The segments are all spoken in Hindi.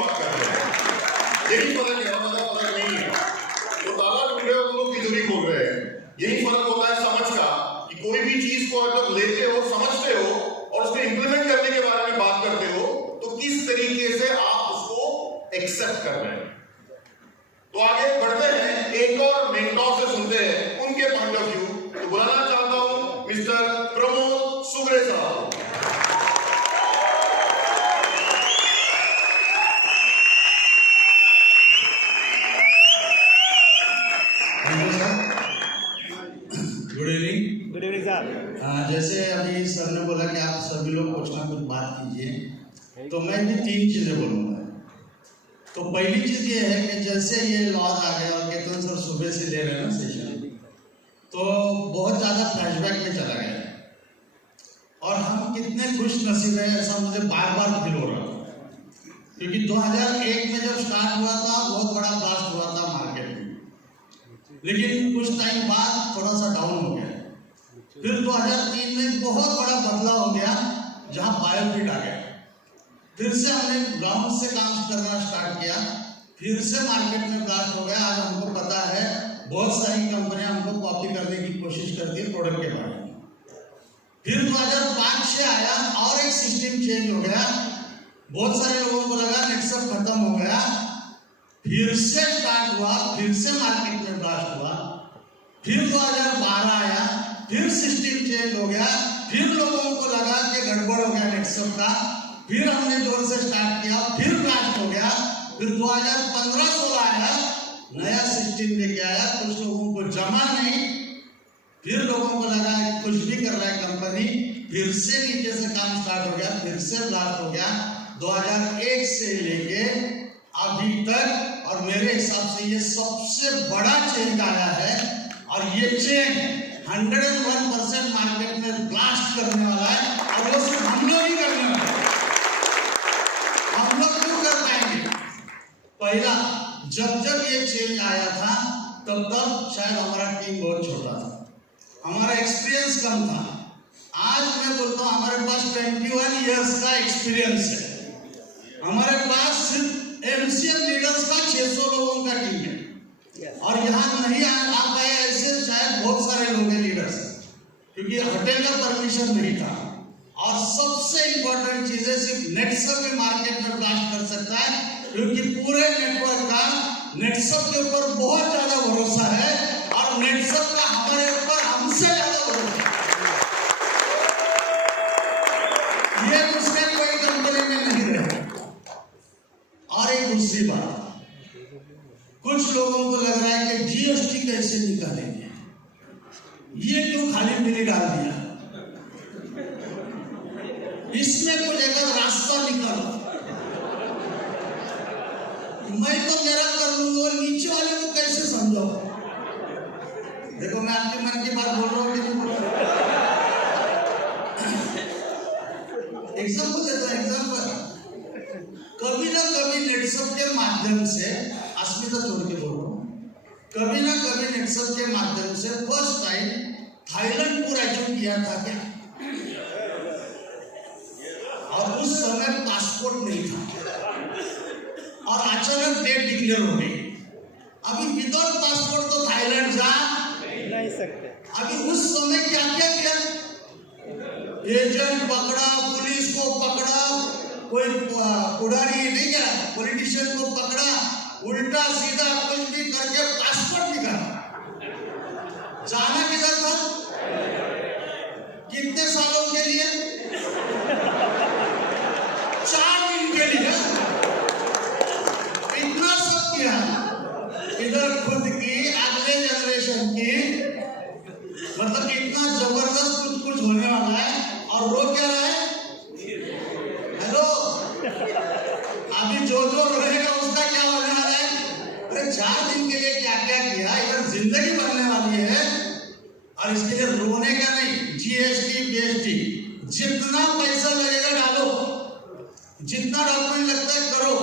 बात करते हैं। यही फर्क है, ज्यादा फर्क नहीं है। जो ताला ढूंढ रहे हो तुम लोग तिजोरी खोल रहे हैं, यही फर्क होता है समझ का, कि कोई भी चीज को जब लेते हो, समझते हो और उसको इंप्लीमेंट करने के बारे में बात करते हो, तो किस तरीके से आप उसको एक्सेप्ट कर रहे हैं। तो आगे बढ़ते हैं, एक और मेंटोर से सुनते हैं उनके पॉइंट ऑफ व्यू। तो बुलाना चाहता हूं मिस्टर प्रमोद सुगरे साहब। Good evening sir. जैसे अभी सर ने बोला कि आप सभी लोग कुछ ना कुछ बात कीजिए, तो मैं भी 3 चीजें बोलूँगा। तो पहली चीज ये है कि जैसे ये लॉज आ गया और केतन सर सुबह से ले रहे हैं ना सेशन, तो बहुत ज़्यादा फ्लैशबैक में चला गया और हम कितने खुश नसीब है, ऐसा मुझे बार बार फील हो रहा था। क्योंकि 2001 में जब स्टार्ट हुआ था बहुत बड़ा ब्लास्ट हुआ था मार्केट में, लेकिन कुछ टाइम बाद थोड़ा सा डाउन हो गया। फिर 2003 में बहुत बड़ा बदलाव हो गया जहां बायोफिट आ गया। फिर से हमने ग्राउंड से काम करना स्टार्ट किया, फिर से मार्केट में ब्लास्ट हो गया। आज हमको पता है बहुत सारी कंपनियां हमको कॉपी करने की कोशिश करती है प्रोडक्ट के बारे में। फिर 2005 आया और एक सिस्टम चेंज हो गया। बहुत सारे लोगों को लगा नेटसप खत्म हो गया, फिर से स्टार्ट हुआ, फिर से मार्केट में ब्लास्ट हुआ। फिर 2012 आया, फिर सिस्टम चेंज हो गया, फिर लोगों को लगा कि गड़बड़ हो गया नेटसप का, फिर हमने जोर से स्टार्ट किया, फिर ब्लास्ट हो गया। फिर 2015-16 आया, नया सिस्टम लेके आया, कुछ लोगों को जमा नहीं, फिर लोगों को लगा कुछ भी कर रहा है कंपनी, फिर से नीचे से काम स्टार्ट हो गया, फिर से ब्लास्ट हो गया। 2001 से लेके अभी तक, और मेरे हिसाब से ये सबसे बड़ा चेंज आया है। और ये चेंज 101% मार्केट में ब्लास्ट करने वाला है, और वो सिर्फ हम लोग ही करने वाले हैं। हम लोग क्यों कर पाएंगे? पहला, जब ये चेंज आया था तब शायद हमारा टीम बहुत छोटा था, हमारा एक्सपीरियंस कम था। आज मैं बोलता हूँ हमारे पास 21 इयर्स का एक्सपीरियंस है। हमारे पास सिर्फ एमसीएम लीडर्स का 600 लोगों का टीम है, और यहाँ नहीं आ पाए ऐसे शायद बहुत सारे लोग हैं लीडर्स, क्योंकि होटल का परमिशन नहीं था। और सबसे इंपॉर्टेंट चीज है, सिर्फ नेटसप ही मार्केट में ब्लास्ट कर सकता है, क्योंकि पूरे नेटवर्क का नेटसप के ऊपर बहुत ज्यादा भरोसा है, और नेटसप का हमारे ऊपर हमसे ज्यादा भरोसा है। ये दूसरे कोई कंपनी में नहीं रहे। और एक दूसरी बात, कुछ लोगों को लग रहा है कि जीएसटी कैसे निकालेंगे, ये क्यों खाली बिल डाल दिया, इसमें कुछ एक रास्ता निकालो। मैं तो मेरा कर लूंगा, और नीचे वाले को कैसे समझाओ? देखो मैं आपके मन की बात बोल रहा हूँ कि नहीं बोल रहा। एग्जाम्पल देता हूँ, एग्जाम्पल, कभी ना कभी नेटसप के माध्यम से, अस्मिता छोड़ के बोल रहा हूँ, कभी ना कभी नेटसप के माध्यम से फर्स्ट टाइम थाईलैंड को राइट किया था क्या? और उस समय पासपोर्ट नहीं था, और अचानक डेट डिक्लेयर हो गई। अभी विदाउट पासपोर्ट तो थाईलैंड जा नहीं सकते। अभी उस समय क्या क्या किया? एजेंट पकड़ा, पुलिस को पकड़ा, कोई पुडारी नहीं क्या, पॉलिटिशियन को पकड़ा, उल्टा सीधा कुछ भी करके पासपोर्ट निकाला। जाना किधर था? कितने सालों के लिए? 4 दिन के लिए। इतना सब किया, इधर खुद की, अगले जनरेशन की, मतलब इतना जबरदस्त कुछ होने वाला है, और रो क्या रहा है? हेलो, अभी जो रहेगा उसका क्या होने वाला है? अरे 4 दिन के लिए क्या क्या किया, इधर जिंदगी बनने वाली है, और इसके लिए रोने का नहीं। जीएसटी बीएसटी जितना पैसा लगेगा डालो, जितना डॉक्यूमेंट लगता है करो,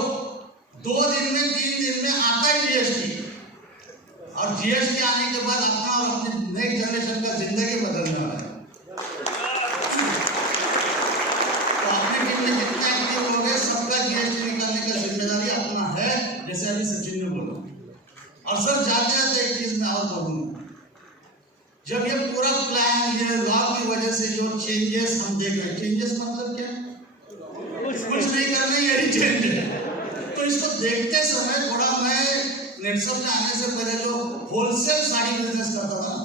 2 दिन में 3 दिन में आता है जीएसटी। और जीएसटी आने के बाद अपना और अपनी नेक्स्ट जनरेशन का जिंदगी बदलने वाला है। तो अपनी टीम में जितना एक्टिव हो गए, सबका जीएसटी निकालने का जिम्मेदारी है, जैसे अभी सचिन ने बोला। और सर जाते जाते एक चीज मैं और बोलूंगा, जब ये पूरा प्लान ये लॉ की वजह से जो चेंजेस हम देख रहे हैं, चेंजेस मतलब क्या, कुछ नहीं करना, यही चेंज है। तो इसको देखते समय थोड़ा मैं नेटसप में आने से पहले जो होलसेल साड़ी बिजनेस करता था,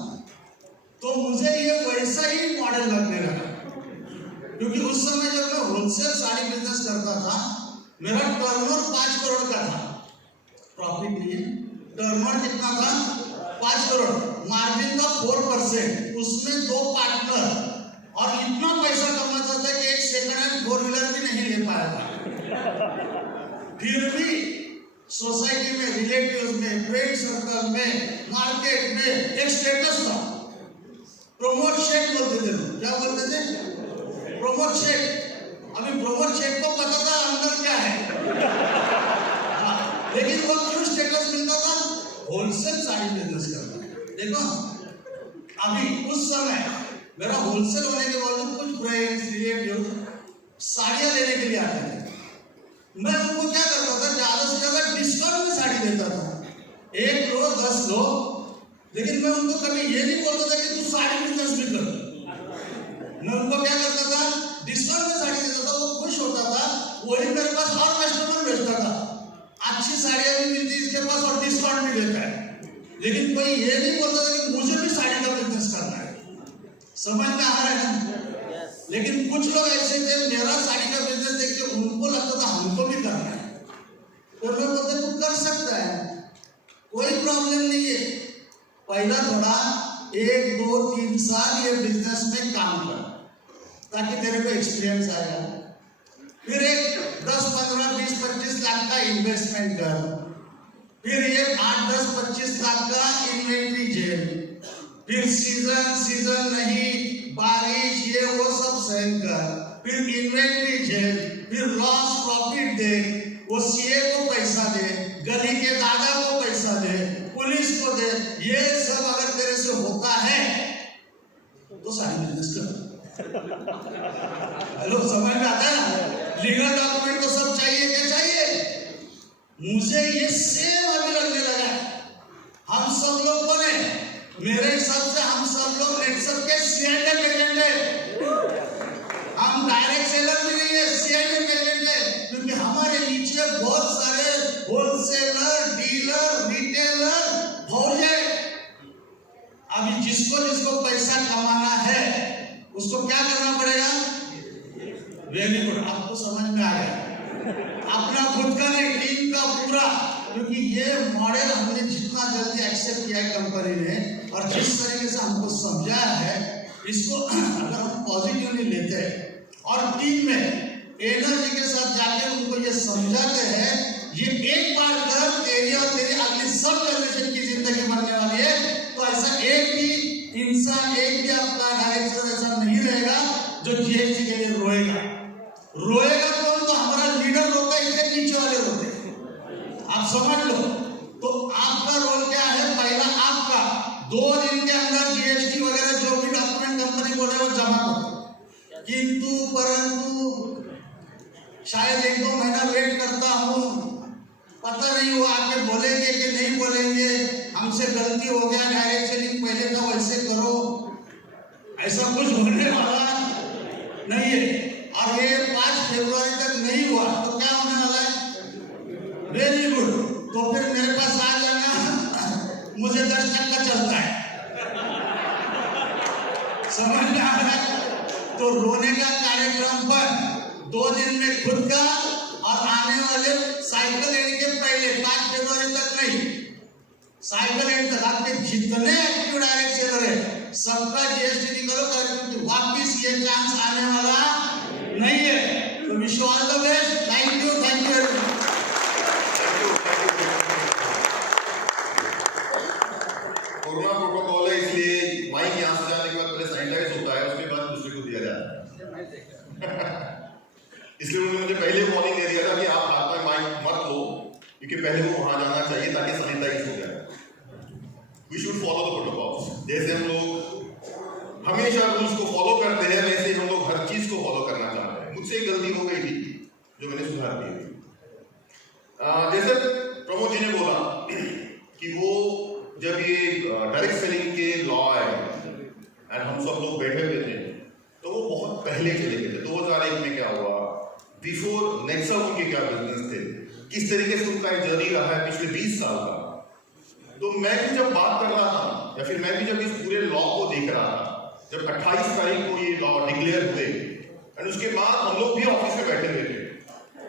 तो मुझे ये वैसा ही मॉडल लगने लगा, क्योंकि उस समय जब मैं होलसेल साड़ी बिजनेस करता था, मेरा टर्नओवर 5 करोड़ का था, प्रॉफिट नहीं है, टर्नओवर कितना था 5 करोड़, मार्जिन था 4%, उसमें 2 पार्टनर, और इतना पैसा कमाता था कि एक सेकंड हैंड 4 व्हीलर भी नहीं ले पाया था। फिर भी सोसाइटी में, रिलेटिव्स में, फ्रेंड सर्कल में, मार्केट में एक स्टेटस था, प्रमोद शेख बोलते थे। क्या बोलते थे? प्रमोद शेख। अभी प्रमोद शेख को पता था अंदर क्या है, हाँ, लेकिन वो क्यों स्टेटस मिलता था? होलसेल साड़ी बिजनेस करता। देखो अभी उस समय मेरा होलसेल होने के बावजूद कुछ फ्रेंड्स, रिलेटिव साड़ियां लेने के लिए आते थे। मैं उनको क्या करता था, ज्यादा से ज्यादा डिस्काउंट में साड़ी देता था, 1 लो 10 लो, लेकिन मैं उनको कभी ये नहीं बोलता था कि तू साड़ी बिजनेस भी कर। मैं उनको क्या करता था, डिस्काउंट में साड़ी देता था, वो खुश होता था, वही मेरे पास और कस्टमर भेजता था, अच्छी साड़ियां भी मिलती इसके पास और डिस्काउंट भी देता है। लेकिन कोई ये नहीं बोलता था कि मुझे भी साड़ी का बिजनेस करना है। समझ में आ रहा है ना? लेकिन कुछ लोग ऐसे थे, मेरा साड़ी का बिजनेस देख के उनको लगता था हमको भी करना है, तो मैं बोलते तू कर सकता है, कोई प्रॉब्लम नहीं है, पहला थोड़ा 1, 2, 3 साल ये बिजनेस में काम कर, ताकि तेरे को एक्सपीरियंस आएगा। फिर एक 10, 15, 20, 25 लाख का इन्वेस्टमेंट कर, फिर ये 8, 10, 25 लाख का इन्वेंट्री जेल, फिर सीजन नहीं, बारिश ये वो सब सहन कर, फिर इन्वेंट्री जेल, फिर लॉस प्रॉफिट दे, वो सीए को पैसा दे, गली के दादा को पैसा दे, पुलिस को दे, ये सब अगर तेरे से होता है तो सारी बिजनेस कर। हेलो, समझ में आता है ना? लीगल डॉक्यूमेंट तो सब चाहिए, क्या चाहिए? मुझे ये सेम अभी लगने लगा है। हम सब लोग कौन है? मेरे हिसाब से हम सब लोग नेटसप के सीएनए एजेंट है। हम डायरेक्ट सेलर भी नहीं है, सीएनए एजेंट है, क्योंकि हमारे नीचे बहुत सारे होलसेलर, डीलर, रिटेलर भौजे। अभी जिसको जिसको पैसा कमाना है उसको क्या करना पड़ेगा? वेरी गुड, आपको समझ में आ गया। अपना खुद का नहीं, टीम का पूरा, क्योंकि ये मॉडल हमने जितना जल्दी एक्सेप्ट किया है कंपनी ने, और जिस तरीके से हमको समझाया है, इसको अगर हम पॉजिटिवली लेते हैं और टीम में एनर्जी के साथ जाके उनको ये समझाते हैं, ये एक बार कर तेरी और तेरी अगली सब जनरेशन की जिंदगी बनने वाली है, तो ऐसा एक भी इंसान, एक भी आपका डायरेक्टर ऐसा नहीं रहेगा जो जीएसटी के लिए रोएगा। रोएगा कौन? तो हमारा लीडर रोता है, इसके नीचे वाले रोते हैं। आप समझ लो। तो आपका रोल क्या है? पहला आपका 2 दिन के अंदर जीएसटी वगैरह जो भी डॉक्यूमेंट कंपनी बोल रहे हैं वो जमा करो। किंतु परंतु शायद 1-2 महीना वेट करता हूँ, पता नहीं वो आके बोलेंगे कि नहीं बोलेंगे, हमसे गलती हो गया, डायरेक्ट सेलिंग पहले था वैसे करो, ऐसा कुछ होने वाला नहीं है। और ये 5 फरवरी तक नहीं हुआ तो क्या होने वाला है? वेरी गुड, तो फिर मेरे पास आ जाना, मुझे 10 टक्का चलता है। समझ में आ रहा है? तो रोने का कार्यक्रम पर 2 दिन में खुद का और आने वाले साइकिल एंड के पहले 5 फरवरी तक नहीं, साइकिल एंड तक आपके जितने एक्टिव डायरेक्ट सेलर है सबका जीएसटी करो, क्योंकि वापिस ये चांस आने वाला नहीं है। तो wish you all the best. Thank you, thank you. Corona protocol है, इसलिए माइक यहाँ से जाने के बाद पहले सैनिटाइज होता है, उसके बाद दूसरे को दिया जाता है। इसलिए उन्होंने मुझे पहले वार्निंग दे दिया था कि आप हाथ में माइक मत लो, क्योंकि पहले वो वहां जाना चाहिए ताकि सैनिटाइज हो जाए। We should follow the protocols. जैसे हम लोग हमेशा रूल्स को फॉलो करते हैं, वैसे हम लोग हर चीज को फॉलो करना चाहते हैं। मुझसे एक गलती हो गई थी जो मैंने सुधार दी। जैसे प्रमोद जी ने बोला कि वो जब ये डायरेक्ट सेलिंग के लॉ आए एंड हम सब लोग बैठे हुए थे, तो वो बहुत पहले चले गए थे। 2001 में क्या हुआ, बिफोर नेक्सा उनके क्या बिजनेस थे, किस तरीके से उनका एक जर्नी रहा है पिछले 20 साल का। तो मैं भी जब बात कर रहा था, या फिर मैं भी जब इस पूरे लॉ को देख रहा था, जब 28 तारीख को ये लॉ डिक्लेयर हुए एंड उसके बाद हम लोग भी ऑफिस में बैठे हुए थे,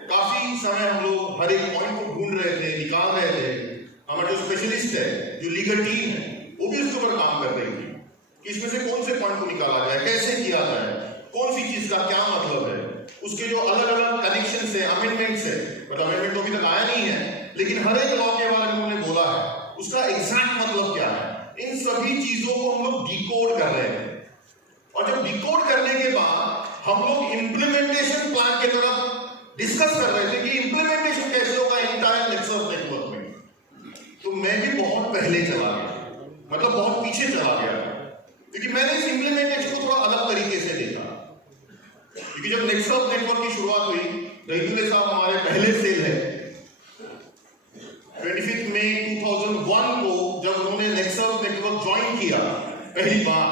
काफी समय हम लोग हर एक पॉइंट को ढूंढ रहे थे, निकाल रहे थे। हमारा जो स्पेशलिस्ट है, जो लीगल टीम है, वो भी उसके ऊपर काम कर रही थी कि इसमें से कौन से पॉइंट को निकाला जाए, कैसे किया जाए, कौन सी चीज का क्या मतलब है, उसके जो अलग अलग कनेक्शन है, अमेंडमेंट्स है। मतलब अमेंडमेंट तो अभी तक आया नहीं है, लेकिन हर एक लॉ के बारे में उन्होंने बोला है, उसका एग्जैक्ट मतलब क्या है। इन सभी चीजों को हम लोग डिकोड कर रहे हैं, और जब डिकोड करने के बाद हम लोग इंप्लीमेंटेशन प्लान की तरफ डिस्कस कर रहे थे कि इंप्लीमेंटेशन कैसे होगा इंटायर नेक्सस नेटवर्क में। तो मैं भी बहुत पहले चला गया, मतलब बहुत पीछे चला गया, क्योंकि मैंने इस इंप्लीमेंटेशन को थोड़ा अलग तरीके से देखा। क्योंकि जब नेक्सस नेटवर्क की शुरुआत हुई, रहीदुल्ले साहब हमारे पहले सेल है 25 मई 2001 को, जब उन्होंने नेक्सस नेटवर्क ज्वाइन किया पहली बार,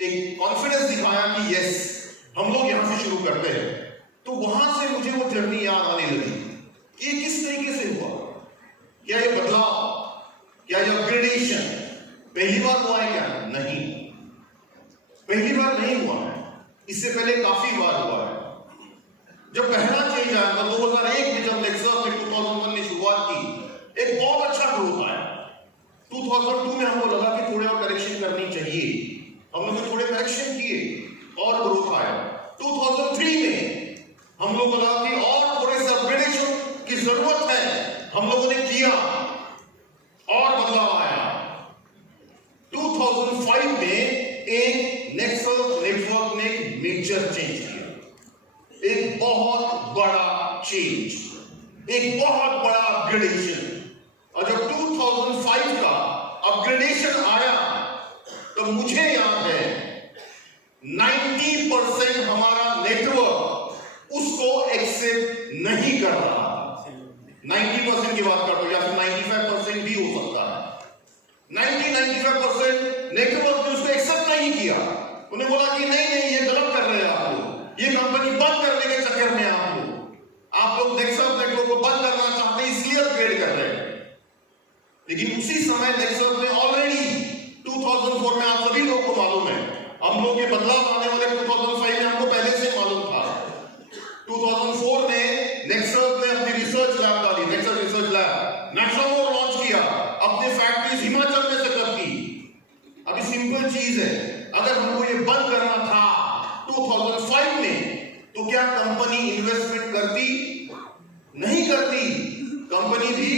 एक कॉन्फिडेंस दिखाया कि यस हम लोग यहां से शुरू करते हैं। तो वहां से मुझे वो जर्नी याद आने लगी कि ये किस तरीके से हुआ, क्या ये बदलाव, क्या ये अपग्रेडेशन पहली बार हुआ है क्या? नहीं, पहली बार नहीं हुआ है, इससे पहले काफी बार हुआ है। जब पहला चेंज आया था 2001 में, जब नेक्सस में 2001 ने शुरुआत की, एक बहुत अच्छा ग्रोथ आया। 2002 में हमको लगा कि थोड़े और करेक्शन करनी चाहिए, हम लोगों ने थोड़े करेक्शन किए और ग्रोथ आया। 2003 में हम लोगों को लगा कि और थोड़े से अपग्रेडेशन की जरूरत है, हम लोगों ने किया और बदलाव आया। 2005 में एक नेक्सस नेटवर्क ने मेजर चेंज किया, एक बहुत बड़ा चेंज, एक बहुत बड़ा अपग्रेडेशन। और जब 2005 का अपग्रेडेशन आया, तो मुझे याद है 90% हमारा नेटवर्क उसको एक्सेप्ट नहीं कर रहा था। 90% की बात करता हूं, या फिर 95% भी हो सकता है। 90-95% नेटवर्क ने उसको एक्सेप्ट नहीं किया। उन्हें बोला कि नहीं नहीं, ये गलत कर रहे हैं आप लोग, ये कंपनी बंद करने के चक्कर में आप लोग नेक्सस नेटवर्क को बंद करना चाहते हैं, इसलिए अपग्रेड कर रहे हैं। लेकिन उसी समय नेक्सस ने ऑलरेडी 2004 में, आप सभी लोगों को मालूम है, हम लोग के बदलाव आने वाले 2005 में हमको पहले से मालूम था। 2004 में नेक्सस ने अपनी रिसर्च लैब डाली, नेक्सस रिसर्च लैब, नेक्समोर लॉन्च किया, अपने फैक्ट्रीज हिमाचल में सेटअप की। अभी सिंपल चीज है, अगर हमको ये बंद करना था 2005 में, तो क्या कंपनी इन्वेस्टमेंट करती? नहीं करती, कंपनी भी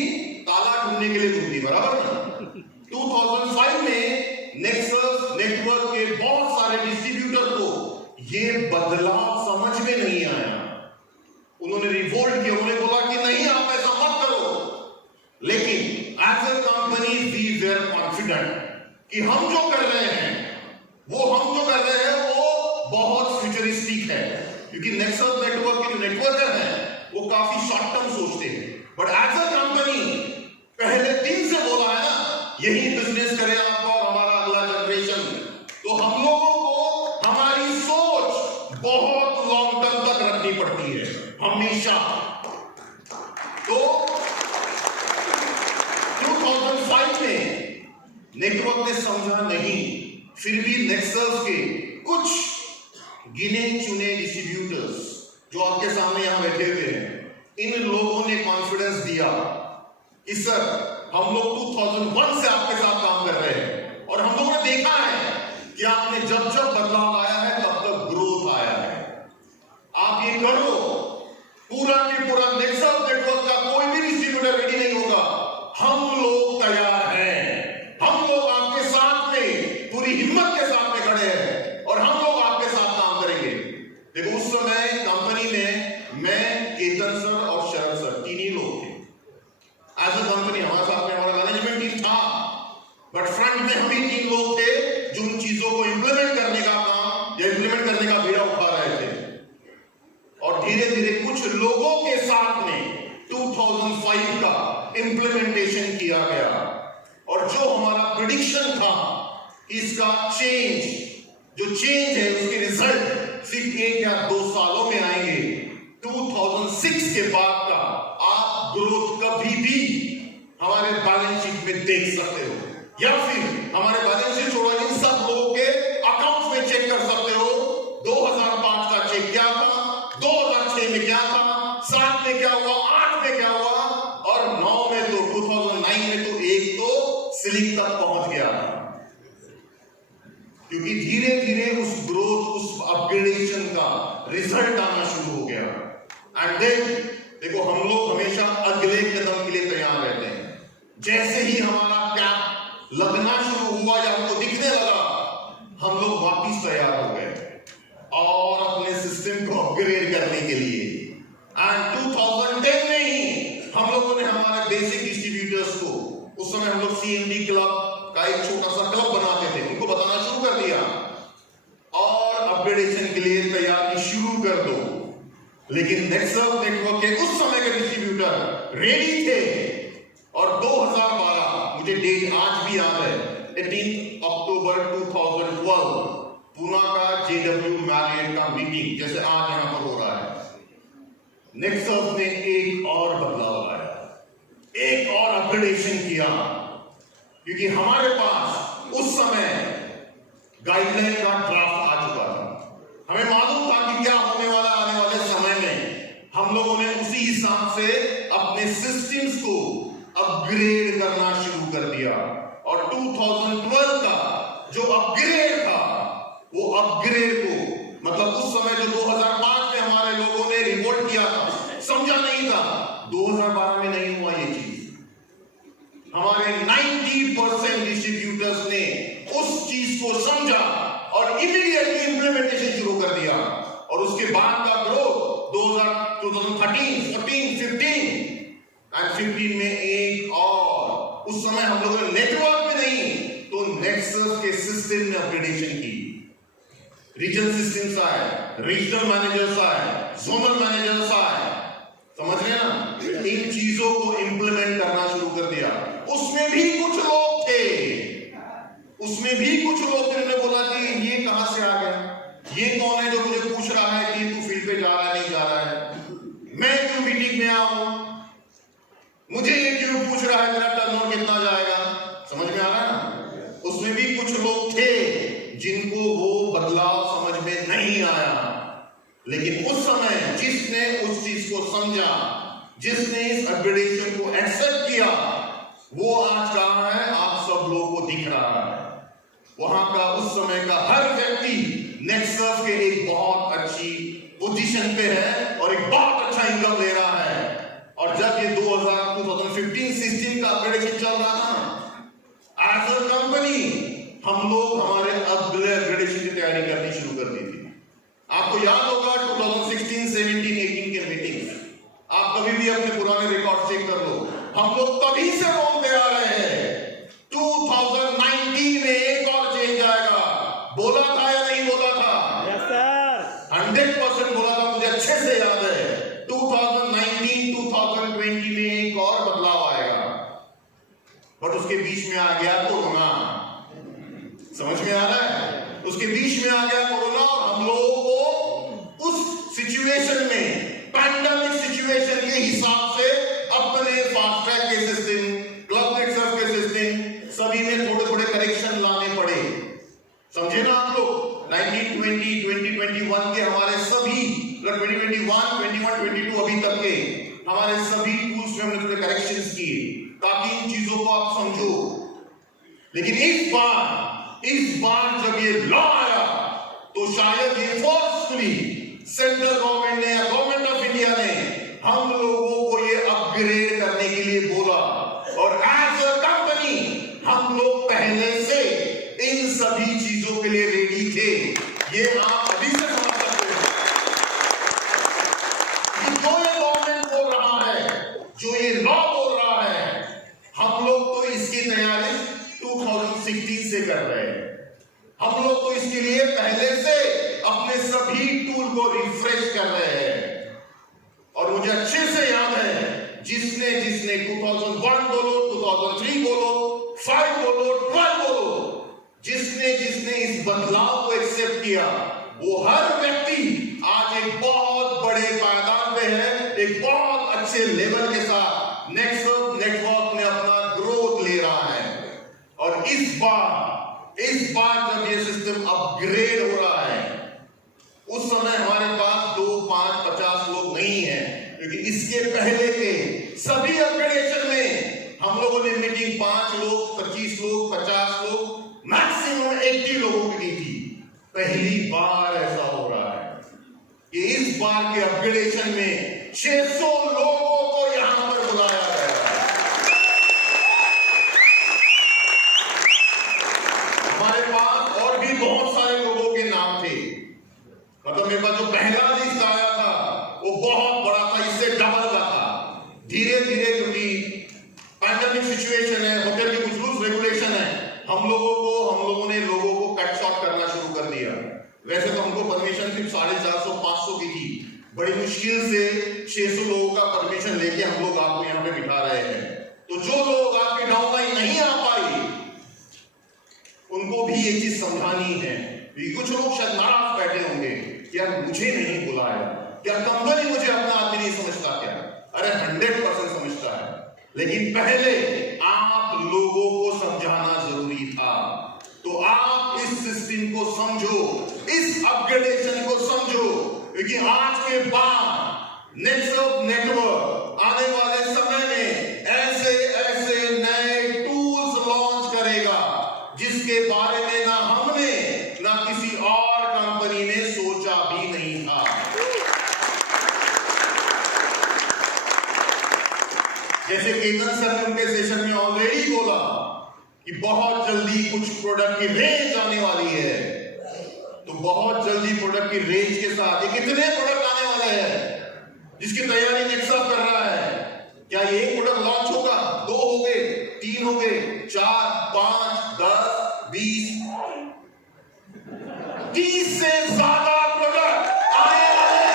ताला ढूंढने के लिए ढूंढती, बराबर ना। 2005 में नेक्सस नेटवर्क के बहुत सारे डिस्ट्रीब्यूटर को ये बदलाव समझ में नहीं आया, उन्होंने रिवोल्ट किया, उन्होंने बोला कि नहीं आप ऐसा मत करो। लेकिन as a company we were confident कि हम जो कर रहे हैं वो बहुत फ्यूचरिस्टिक है, क्योंकि नेक्सस नेटवर्क के जो नेटवर्कर हैं वो काफी शॉर्ट टर्म सोचते हैं। बट एज अ कंपनी पहले दिन से बोला है ना, यही बिजनेस करें आप और हमारा अगला जनरेशन। तो हम लोगों को हमारी सोच बहुत लॉन्ग टर्म तक रखनी पड़ती है हमेशा। तो 2005 में नेटवर्क ने समझा नहीं, फिर भी नेक्सस के कुछ गिने चुने डिस्ट्रीब्यूटर्स जो आपके सामने यहां बैठे हुए हैं, इन लोगों ने कॉन्फिडेंस दिया कि सर हम लोग 2001 से आपके साथ काम कर रहे हैं, और हम लोगों ने देखा है कि आपने जब जब बदलाव आया है तब तक ग्रोथ आया है। आप ये करो, पूरा के पूरा नेक्सस नेटवर्क का कोई भी डिस्ट्रीब्यूटर रेडी नहीं होगा, हम लोग तैयार हैं, हम लोग आपके साथ में पूरी हिम्मत के साथ में खड़े हैं, और हम लोग आपके साथ काम करेंगे। देखो उस समय कंपनी में मैं, केतन सर और शरद सर, तीन ही लोग थे एज अ कंपनी। हमारे साथ में हमारा मैनेजमेंट टीम था, बट फ्रंट में हम ही तीन लोग थे जो उन चीजों को इंप्लीमेंट करने का काम या इंप्लीमेंट करने का बीड़ा उठा रहे थे। और धीरे धीरे कुछ लोगों के साथ में 2005 का इंप्लीमेंटेशन किया गया और जो हमारा प्रिडिक्शन था इसका चेंज, जो चेंज है उसके रिजल्ट सिर्फ 1 या 2 सालों में आएंगे। 2006 के बाद का आप ग्रोथ कभी भी हमारे बैलेंस शीट में देख सकते हो, या फिर हमारे बैलेंस शीट छोड़ो इन सब लोगों के अकाउंट्स में चेक कर सकते हो। 2005 का चेक क्या था, 2006 में क्या था, 7 में क्या हुआ, 8 में क्या हुआ और 9 में तो 2009 में तो एक तो सीलिंग तक पहुंच गया, क्योंकि धीरे धीरे उस ग्रोथ, उस अपग्रेडेशन का रिजल्ट आना शुरू हो गया। एंड देन देखो, हम लोग हमेशा अगले कदम के लिए तैयार रहते हैं। जैसे ही हमारा कैप लगना शुरू हुआ या हमको दिखने लगा, हम लोग वापिस तैयार हो गए और अपने सिस्टम को अपग्रेड करने के लिए। एंड 2010 में ही हम लोगों ने हमारे बेसिक डिस्ट्रीब्यूटर्स को, उस समय हम लोग CMD क्लब का एक छोटा सा क्लब बनाते थे, उनको बताना शुरू कर दिया और अपग्रेडेशन के लिए तैयारी शुरू कर दो। लेकिन नेक्सस नेटवर्क के उस समय के डिस्ट्रीब्यूटर रेडी थे और 2012, मुझे डेट आज भी याद है, 18 अक्टूबर 2012 पुणे का JW मैरियट का मीटिंग जैसे आज यहां पर हो रहा है, नेक्सस ने एक और बदलाव लाया, एक और अपग्रेडेशन किया, क्योंकि हमारे पास उस समय गाइडलाइन का ड्राफ्ट आ चुका था। हमें मालूम था कि क्या होने वाला आने वाले समय में। हम लोगों ने उसी हिसाब से अपने सिस्टम्स को अपग्रेड करना शुरू कर दिया और 2012 का जो अपग्रेड था, वो अपग्रेड को, मतलब उस समय जो 2005 में हमारे लोगों ने रिवोल्ट किया था, समझा नहीं था, 2012 में नहीं हुआ ये चीज। हमारे 90% डिस्ट्रीब्यूटर्स ने उस चीज को समझा और इमीडिएटली इंप्लीमेंटेशन शुरू कर दिया और उसके बाद का ग्रोथ 2013, 14, 15 एंड 15 में एक और, उस समय हम लोगों ने नेटवर्क में नहीं तो नेक्सस के सिस्टम में अपग्रेडेशन की। रीजन सिस्टम्स आए, रीजनल मैनेजर्स आए, जोनल मैनेजर्स आए, समझ रहे हैं ना, इन चीजों को इंप्लीमेंट करना शुरू कर दिया। उसमें भी कुछ लोग थे, उसमें भी कुछ लोग थे, उन्होंने बोला कि ये कहां से आ गया, ये कौन है जो मुझे पूछ रहा है कि तू फील्ड पे जा रहा है नहीं जा रहा है, मैं क्यों मीटिंग में आऊं, मुझे ये क्यों पूछ रहा है तेरा टर्नओवर कितना जाएगा। समझ में आ रहा है ना। उसमें भी कुछ लोग थे जिनको वो बदलाव समझ में नहीं आया, लेकिन उस समय जिसने उस चीज को समझा, जिसने इस अपग्रेडेशन को एक्सेप्ट किया, वो आज कहां है, आप सब लोगों को दिख रहा है। वहां का उस समय का हर व्यक्ति नेक्सस के एक बहुत अच्छी पोजीशन पे है और एक बहुत अच्छा इनकम ले रहा है। और जब ये 2015-16 का अपग्रेडेशन चल रहा था, एज अ कंपनी हम लोग हमारे अगले अपग्रेडेशन की तैयारी करनी शुरू कर दी थी। आपको याद होगा 2016, 17, 18 के मीटिंग, आप कभी भी अपने पुराने रिकॉर्ड चेक कर लो, हम लोग तभी से बोलते आ रहे हैं 2019 में एक और चेंज आएगा। बोला था या नहीं बोला था? यस सर, 100% बोला था, मुझे अच्छे से याद है। 2019, 2020 में एक और बदलाव आएगा, बट उसके बीच में आ गया कोरोना। समझ में आ रहा है? उसके बीच में आ गया कोरोना और हम लोगों को उस सिचुएशन में, पैंडेमिक सिचुएशन के हिसाब से अपने फास्ट ट्रैक के सिस्टम, क्लब नेक्सस के सिस्टम, सभी में थोड़े थोड़े करेक्शन लाने पड़े। समझे ना आप लोग? 1920, 2021 के हमारे सभी, 2021, 21, 22 अभी तक के हमारे सभी टूल्स में हमने थोड़े करेक्शंस किए ताकि इन चीजों को आप समझो। लेकिन इस बार जब ये लॉ आया तो शायद ये फोर्सफुली सेंट्रल गवर्नमेंट ने या गवर्नमेंट ऑफ इंडिया ने हम लोगों को ये अपग्रेड करने के लिए बोला और एज अ कंपनी हम लोग पहले से इन सभी चीजों के लिए रेडी थे। ये आप अभी से समझ सकते हो। जो ये गवर्नमेंट बोल रहा है, जो ये लॉ बोल रहा है, हम लोग तो इसकी तैयारी 2016 से कर रहे हैं। हम लोग तो इसके लिए पहले से अपने सभी टूल को रिफ्रेश कर रहे हैं। और मुझे अच्छे से याद है, जिसने बदलाव को एक्सेप्ट किया, वो हर व्यक्ति आज एक बहुत बड़े पायदान पे है, एक बहुत अच्छे लेवल के साथ नेक्सट नेटवर्क में अपना ग्रोथ ले रहा है। और इस बार जब ये सिस्टम अपग्रेड हो रहा है, उस समय हमारे पास 2, 5, 50 लोग नहीं है, क्योंकि इसके पहले के सभी अपग्रेडेशन में हम लोगों ने मीटिंग 5 लोग, 25 लोग, 50 लोग, मैक्सिमम 80 लोगों की दी थी। पहली बार ऐसा हो रहा है कि इस बार के अपग्रेडेशन में 600 लोगों को यहां पर बुलाया गया है। हमारे पास और भी बहुत सारे लोगों के नाम थे, मतलब मेरे पास जो पहला लिस्ट आया था वो बहुत बड़ा था, इससे डबल का था। धीरे धीरे क्योंकि पैंडेमिक सिचुएशन है, होटल के कुछ रूल्स रेगुलेशन है, हम लोगों ने लोगों को कट शॉर्ट करना शुरू कर दिया। वैसे तो हमको परमिशन सिर्फ 450, 500 की थी, बड़ी मुश्किल से 600 लोगों का परमिशन लेके हम लोग आपको यहाँ पे बिठा रहे हैं। तो जो लोग आपकी डाउनलाइन नहीं आ पाई, उनको भी ये चीज समझानी है। कुछ लोग शायद नाराज बैठे होंगे, क्या मुझे नहीं बुलाया, क्या कंपनी मुझे अपना आदमी नहीं समझता क्या? अरे 100% समझता है, लेकिन पहले आप लोगों को समझाना जरूरी था। तो आप इस सिस्टम को समझो, इस अपग्रेडेशन को समझो, क्योंकि आज के बाद नेटवर्क आने वाले समय में ऐसे ऐसे नए टूल्स लॉन्च करेगा जिसके बारे में ना हमने ना किसी और कंपनी ने सोचा भी नहीं था। जैसे केतन सर ने उनके सेशन में ऑलरेडी बोला कि बहुत जल्दी कुछ प्रोडक्ट की रेंज आने वाली है, तो बहुत जल्दी प्रोडक्ट की रेंज के साथ ये कितने प्रोडक्ट आने वाले हैं जिसकी तैयारी नेक्सॉन कर रहा है? क्या ये एक प्रोडक्ट लॉन्च होगा? 2 हो गए, 3 हो गए, 4, 5, 10, 20, 30 से ज्यादा प्रोडक्ट आने वाले हैं।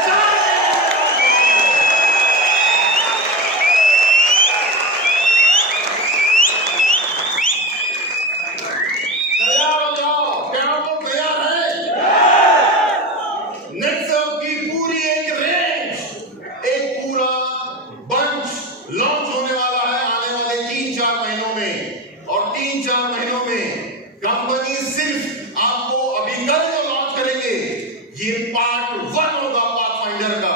तैयार हो जाओ, क्या आप लोग तैयार हैं? नेक्सॉन की पूरी एक रेंज, एक पूरा बंच लॉन्च होने वाला है आने वाले 3-4 महीनों में। और 3-4 महीनों में कंपनी सिर्फ आपको अभी कल जो लॉन्च करेंगे, ये पार्ट 1 होगा पाथफाइंडर का,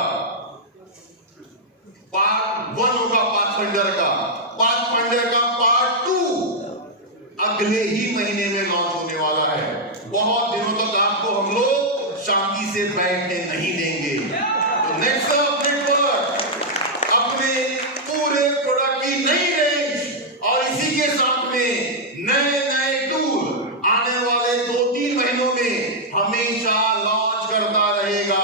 पार्ट 1 होगा पाथफाइंडर का। पाथफाइंडर का पार्ट 2 अगले ही महीने में लॉन्च होने वाला है। बहुत दिनों तक आपको हम लोग शांति से बैठने नहीं देंगे। तो नेक्सॉन नेटवर्क अपने पूरे प्रोडक्ट की नई रेंज और इसी के साथ में नए नए टूल आने वाले 2-3 महीनों में हमेशा लॉन्च करता रहेगा।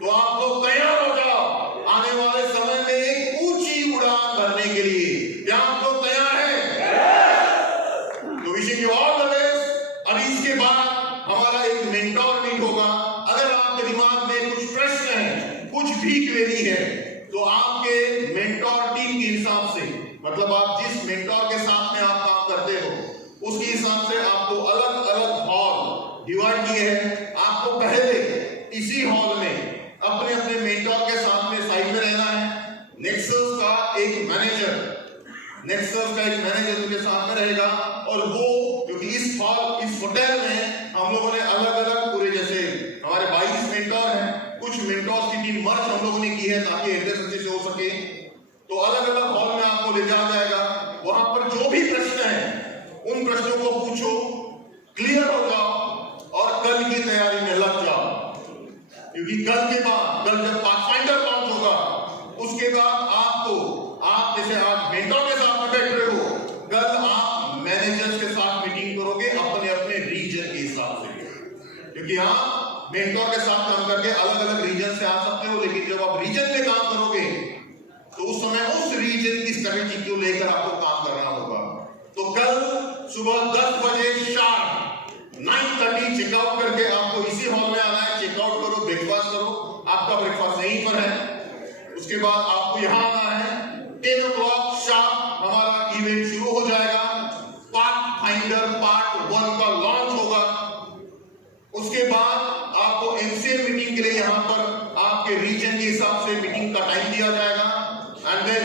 तो आप लोग तैयार हो जाओ आने वाले समय में एक ऊंची उड़ान भरने के लिए। क्या आप लोग तैयार हैं? तो wishing you all the best. अभी इसके बाद हमारा एक मेंटोर मीट होगा। अगर आपके दिमाग में कुछ प्रश्न है, कुछ भी क्वेरी है, तो आपके मेंटोर टीम के हिसाब से, मतलब आप जिस मेंटोर के साथ में आप काम करते हो, उसके हिसाब से आपको अलग अलग हॉल डिवाइड किए हैं। आपको पहले इसी हॉल में अपने अपने मेंटोर के साथ में साइड में रहना है। नेक्सस का एक मैनेजर उनके साथ में रहेगा। और वो क्योंकि इस होटल में हम लोगों ने अलग अलग पूरे, जैसे हमारे 22 मेंटोर हैं, कुछ मेंटोर्स की टीम मर्ज हम लोगों ने की है ताकि एड्रेस अच्छे से हो सके। तो अलग अलग हॉल में आपको ले जाया जाएगा। वहां पर जो भी प्रश्न है उन प्रश्नों को पूछो, क्लियर हो जाओ और कल की तैयारी में लग जाओ। क्योंकि कल जब पाथफाइंडर लॉन्च होगा, उसके बाद आप जैसे आज मेंटोर के साथ में बैठ रहे हो, कल आप मैनेजर्स के साथ मीटिंग करोगे अपने अपने रीजन के हिसाब से। क्योंकि आप मेंटोर के साथ काम करके अलग अलग रीजन से आ सकते हो, लेकिन जब आप रीजन में काम करोगे तो उस समय उस रीजन की स्ट्रेटेजी को लेकर आपको काम करना होगा। तो कल सुबह 10 बजे शार्प 9:30 चेकआउट करके आपको इसी हॉल में आना है। चेकआउट करो, ब्रेकफास्ट करो, आपका ब्रेकफास्ट यहीं पर है। उसके बाद आपको यहां आना है। 10 o'clock शार्प हमारा इवेंट शुरू हो जाएगा। पाथफाइंडर पार्ट 1 का लॉन्च होगा। देन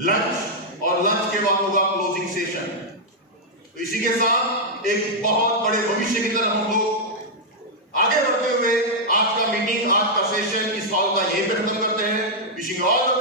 लंच और लंच के बाद होगा क्लोजिंग सेशन। तो इसी के साथ एक बहुत बड़े भविष्य की तरफ हम लोग आगे बढ़ते हुए आज का मीटिंग, आज का सेशन, इस कॉल का यहीं पे खत्म करते हैं। Wishing all